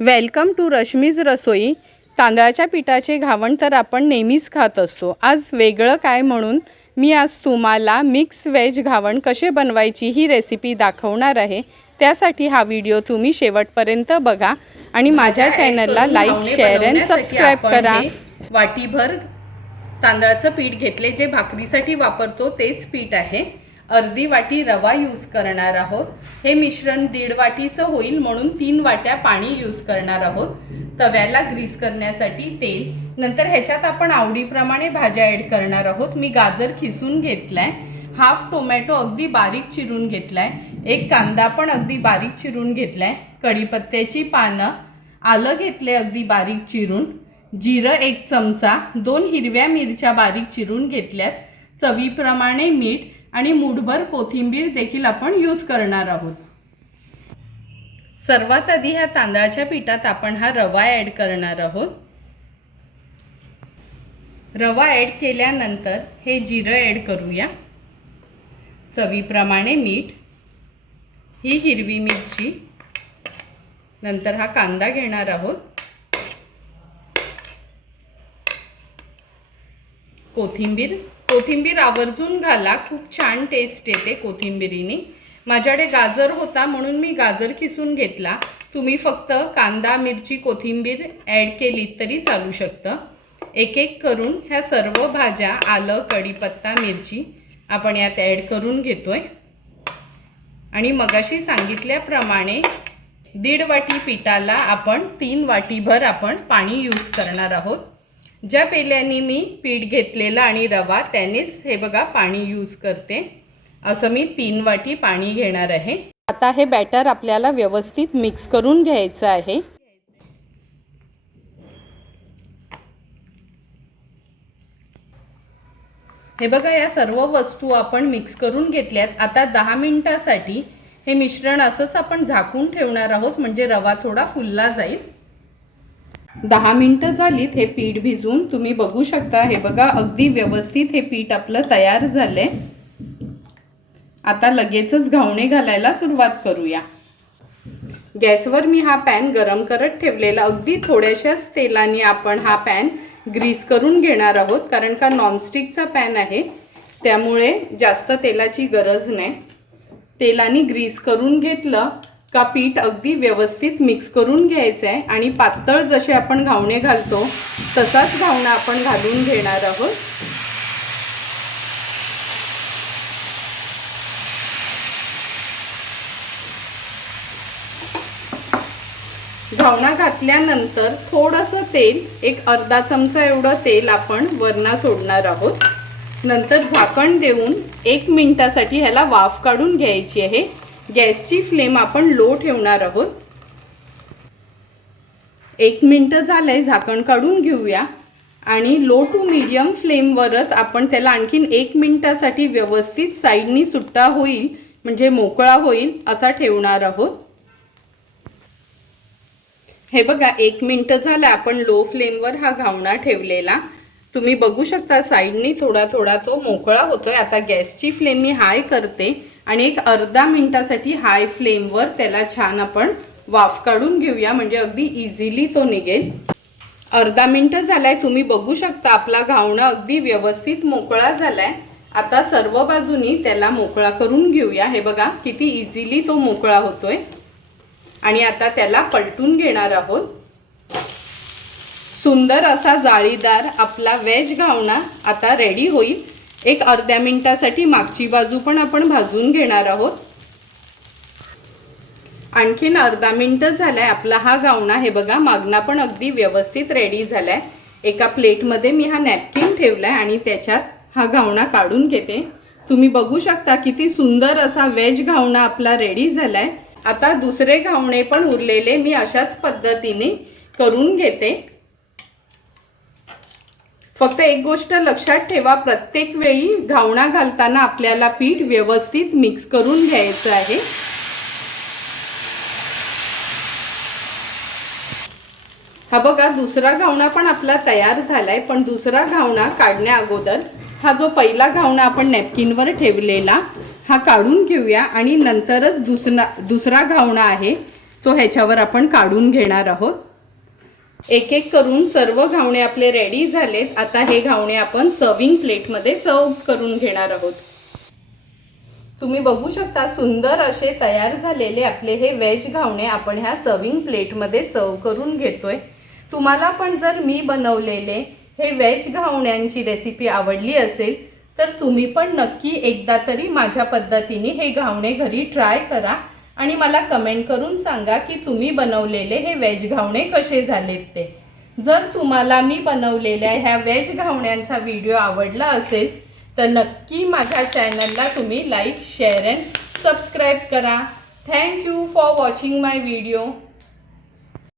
Welcome to Rashmi's रसोई. तांदळाच्या पिठाचे घावण तर आपण नेहमीच खात असतो. आज वेगळं काय म्हणून? मी आज तुम्हाला मिक्स व्हेज घावण कसे बनवायची ही रेसिपी दाखवणार आहे. त्यासाठी हा व्हिडिओ तुम्ही शेवटपर्यंत बघा आणि माझ्या चॅनलला लाईक शेअर अँड सबस्क्राईब करा. वाटीभर तांदळाचं पीठ घेतले. जे भाकरीसाठी वापरतो तेच पीठ आहे. अर्धी वाटी रवा यूज करणार आहोत. हे मिश्रण दीड वाटीचं होईल म्हणून तीन वाट्या पाणी यूज करणार आहोत. तव्याला ग्रीस करण्यासाठी तेल. नंतर ह्याच्यात आपण आवडीप्रमाणे भाज्या ॲड करणार आहोत. मी गाजर खिसून घेतलाय. हाफ टोमॅटो अगदी बारीक चिरून घेतलाय. एक कांदा पण अगदी बारीक चिरून घेतलाय. कढीपत्त्याची पानं आलं घेतले अगदी बारीक चिरून. जिरं एक चमचा. दोन हिरव्या मिरच्या बारीक चिरून घेतल्यात. चवीप्रमाणे मीठ. आणि मूठभर कोथिंबीर देखील आपण यूज करणार आहोत. सर्वात आधी ह्या तांदळाच्या पिठात आपण हा रवा ॲड करणार आहोत. रवा ॲड केल्यानंतर हे जिरं ॲड करूया. चवीप्रमाणे मीठ ही हिरवी मिरची नंतर हा कांदा घेणार आहोत. कोथिंबीर कोथिंबीर आवर्जून घाला खूप छान टेस्ट येते कोथिंबिरीने. माझ्याकडे गाजर होता म्हणून मी गाजर किसून घेतला. तुम्ही फक्त कांदा मिरची कोथिंबीर ॲड केलीत तरी चालू शकतं. एक एक करून ह्या सर्व भाज्या आलं कढीपत्ता मिरची आपण यात ॲड करून घेतो आहे आणि मगाशी सांगितल्याप्रमाणे दीड वाटी पिठाला आपण तीन वाटीभर आपण पाणी यूज करणार आहोत. ज्या पेल्याने मी पीठ घेतलेलं आणि रवा त्यानेच हे बघा पाणी यूज करते. असं मी तीन वाटी पाणी घेणार आहे. आता हे बॅटर आपल्याला व्यवस्थित मिक्स करून घ्यायचं आहे. हे बघा या सर्व वस्तू आपण मिक्स करून घेतल्यात. आता दहा मिनिटासाठी हे मिश्रण असंच आपण झाकून ठेवणार आहोत म्हणजे रवा थोडा फुलला जाईल. दहा मिनटं झालीत हे पीठ भिजून. तुम्ही बघू शकता हे बघा अगदी व्यवस्थित हे पीठ आपलं तयार झालंय. आता लगेचच घावणे घालायला सुरुवात करूया. गॅसवर मी हा पॅन गरम करत ठेवलेला. अगदी थोड्याशाच तेलाने आपण हा पॅन ग्रीस करून घेणार आहोत कारण का नॉनस्टिकचा पॅन आहे. त्यामुळे जास्त तेलाची गरज नाही. तेलाने ग्रीस करून घेतलं का पीठ अगदी व्यवस्थित मिक्स करून घ्यायचं आहे आणि पातळ जसे आपण घावणे घालतो तसाच घावणा आपण घालून घेणार आहोत. घावणा घातल्यानंतर थोडंसं तेल एक अर्धा चमचा एवढं तेल आपण वरना सोडणार आहोत. नंतर झाकण देऊन एक मिनिटासाठी ह्याला वाफ काढून घ्यायची आहे. गॅसची फ्लेम आपण लो ठेवणार आहोत. एक मिनटं झालंय झाकण काढून घेऊया. आणि लो टू मीडियम फ्लेमवरच आपण त्याला आणखीन एक मिनिटासाठी व्यवस्थित साईडनी सुट्टा होईल म्हणजे मोकळा होईल असा ठेवणार आहोत. हे बघा एक मिनटं झालं आपण लो फ्लेमवर हा घावणा ठेवलेला. तुम्ही बघू शकता साईडनी थोडा थोडा तो मोकळा होतोय. आता गॅसची फ्लेम मी हाय करते. आणि एक अर्धा मिनटासाठी हाय फ्लेमवर त्याला छान आपण वाफ काढून घेऊया. म्हणजे अगदी इझिली तो निघेल. अर्धा मिनटं झालाय. तुम्ही बघू शकता आपला घावणं अगदी व्यवस्थित मोकळा झालाय. आता सर्व बाजूनी त्याला मोकळा करून घेऊया. हे बघा किती इझिली तो मोकळा होतोय. आणि आता त्याला पलटून घेणार आहोत. सुंदर असा जाळीदार आपला वेज घावणा आता रेडी होईल. एक अर्ध्या मिनटासाठी मागची बाजू पण आपण भाजून घेणार आहोत. आणखीन अर्धा मिनटं झालाय आपला हा गावणा हे बघा मागणा पण अगदी व्यवस्थित रेडी झालाय. एका प्लेटमध्ये मी हा नॅपकिन ठेवलाय आणि त्याच्यात हा घावणा काढून घेते. तुम्ही बघू शकता किती सुंदर असा वेज घावणा आपला रेडी झालाय. आता दुसरे घावणे पण उरलेले मी अशाच पद्धतीने करून घेते. फक्त एक गोष्ट लक्षात ठेवा प्रत्येक वेळी घावणा घालताना आपल्याला पीठ व्यवस्थित मिक्स करून घ्यायचं आहे. हा बघा दुसरा घावणा पण आपला तयार झालाय पण दुसरा घावणा काढण्या अगोदर हा जो पहिला घावणा आपण नॅपकिनवर ठेवलेला हा काढून घेऊया आणि नंतरच दुसरा दुसरा घावणा आहे तो ह्याच्यावर आपण काढून घेणार आहोत. एक एक करून सर्व घावणे आपले रेडी झालेत. आता हे घावणे आपण सर्विंग प्लेटमध्ये सर्व करून घेणार आहोत. तुम्ही बघू शकता सुंदर असे तयार झालेले आपले हे व्हेज घावणे आपण ह्या सर्विंग प्लेटमध्ये सर्व करून घेतोय. तुम्हाला पण जर मी बनवलेले हे व्हेज घावण्यांची रेसिपी आवडली असेल तर तुम्ही पण नक्की एकदा तरी माझ्या पद्धतीने हे घावणे घरी ट्राय करा. आणि मला कमेंट करून सांगा की तुम्ही बनवलेले हे वेज घावणे कसे झालेत ते. जर तुम्हाला मी बनवलेल्या ह्या वेज घावण्यांचा व्हिडिओ आवडला असेल तर नक्की माझ्या चॅनलला तुम्ही लाईक शेअर अँड सबस्क्राईब करा. Thank you for watching my video